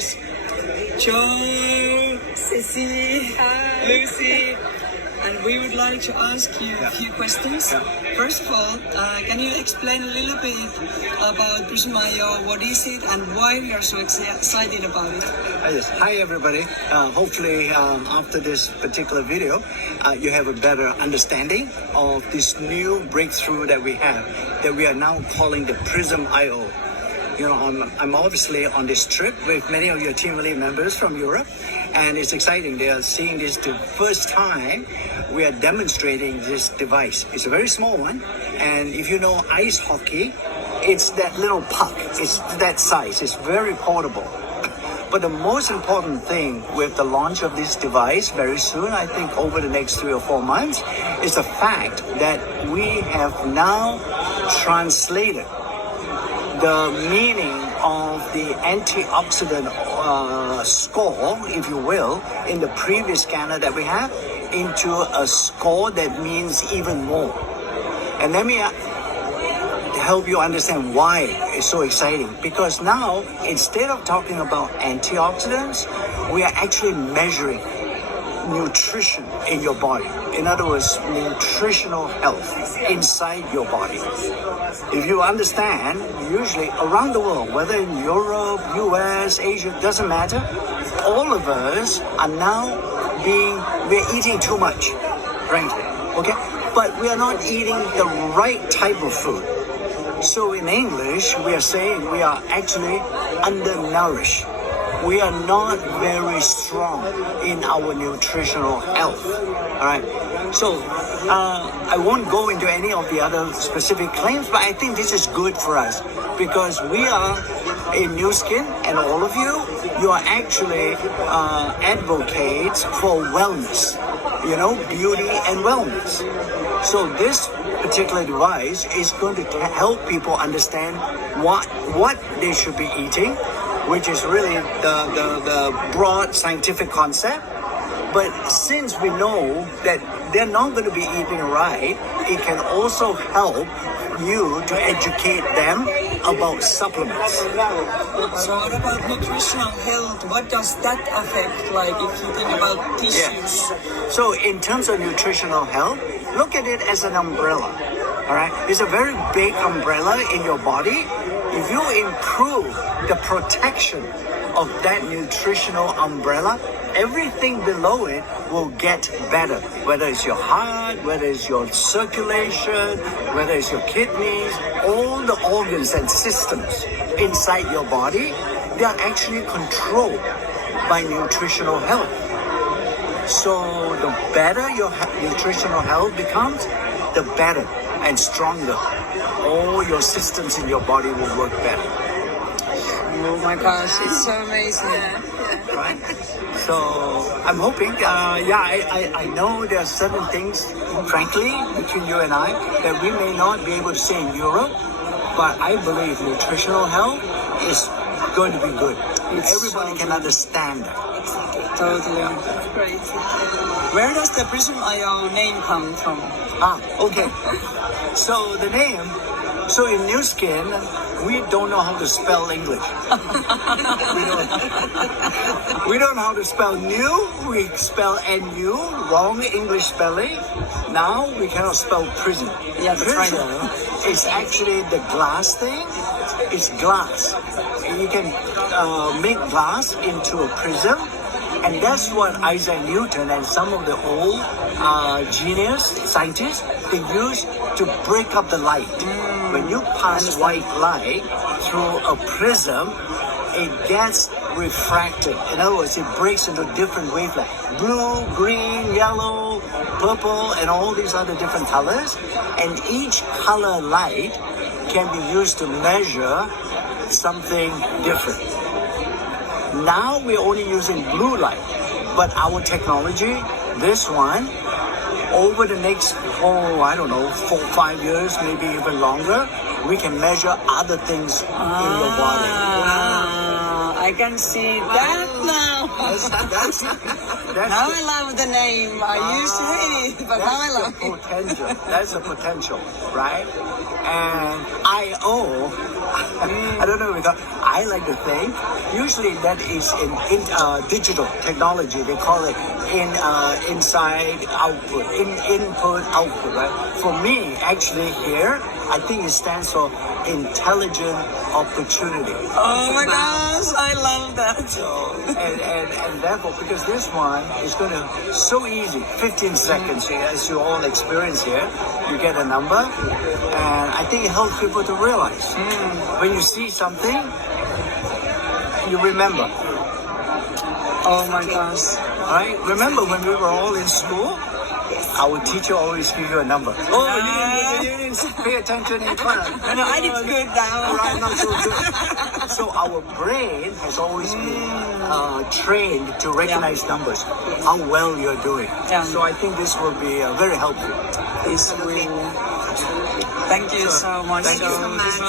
is Joe, Ceci. Hi. Lucy, and we would like to ask you a few questions. First of all, can you explain a little bit about Prysmio? What is it and why we are so excited about it? Yes. Hi everybody. Hopefully after this particular video, you have a better understanding of this new breakthrough that we have, that we are now calling the Prysmio. You know, I'm obviously on this trip with many of your team lead members from Europe, and it's exciting. They are seeing this the first time we are demonstrating this device. It's a very small one, and if you know ice hockey, it's that little puck. It's that size. It's very portable. But the most important thing with the launch of this device very soon, I think over the next 3 or 4 months, is the fact that we have now translated the meaning of the antioxidant score, if you will, in the previous scanner that we have, into a score that means even more. And let me help you understand why it's so exciting. Because now, instead of talking about antioxidants, we are actually measuring nutrition in your body. In other words, nutritional health inside your body. If you understand, usually around the world, whether in Europe, US, Asia, doesn't matter, all of us are now we're eating too much, frankly, okay? But we are not eating the right type of food. So in English, we are saying we are actually undernourished. We are not very strong in our nutritional health. All right. So I won't go into any of the other specific claims, but I think this is good for us because we are in New Skin, and all of you are actually advocates for wellness, you know, beauty and wellness. So this particular device is going to help people understand what they should be eating, which is really the broad scientific concept. But since we know that they're not going to be eating right, it can also help you to educate them about supplements. So what about nutritional health? What does that affect, like if you think about tissues? Yeah. So in terms of nutritional health, look at it as an umbrella. All right, it's a very big umbrella in your body. If you improve the protection of that nutritional umbrella, everything below it will get better. Whether it's your heart, whether it's your circulation, whether it's your kidneys, all the organs and systems inside your body, they are actually controlled by nutritional health. So the better your nutritional health becomes, the better and stronger all your systems in your body will work better. Oh my gosh, it's so amazing. Right? So I'm hoping, I know there are certain things, frankly, between you and I, that we may not be able to say in Europe, but I believe nutritional health is going to be good. Everybody can understand that. Totally. Great. Where does the Prysmio name come from? Okay. So the name, so in New Skin, we don't know how to spell English. we don't know how to spell new. We spell NU, wrong English spelling. Now we cannot spell prism. Yeah, that's prism right. is actually the glass thing. It's glass. You can make glass into a prism. And that's what Isaac Newton and some of the old genius scientists, they used to break up the light. When you pass white light through a prism, it gets refracted. In other words, it breaks into different wavelengths. Blue, green, yellow, purple, and all these other different colors. And each color light can be used to measure something different. Now we're only using blue light, but our technology, this one, over the next, 4 or 5 years, maybe even longer, we can measure other things in your body. Wow, I I can see that now. That's Now I love the name. I used to hate it, but now I love it. potential. That's the potential, right? And I/O. I don't know if I like to think. Usually that is in digital technology. They call it inside output, input output, right? For me, actually here, I think it stands for intelligent opportunity. Oh my gosh, I love that. And therefore, because this one is going to so easy, 15 seconds here, as you all experience here, you get a number, and I think it helps people to realize when you see something, you remember. Oh my gosh. Right? Remember when we were all in school? Our teacher always give you a number. Oh, you didn't pay attention in class. No, I did good now. Right, not so good. So our brain has always been trained to recognize numbers, how well you're doing. Yeah. So I think this will be very helpful. This will. Thank you so much. Thank you so This was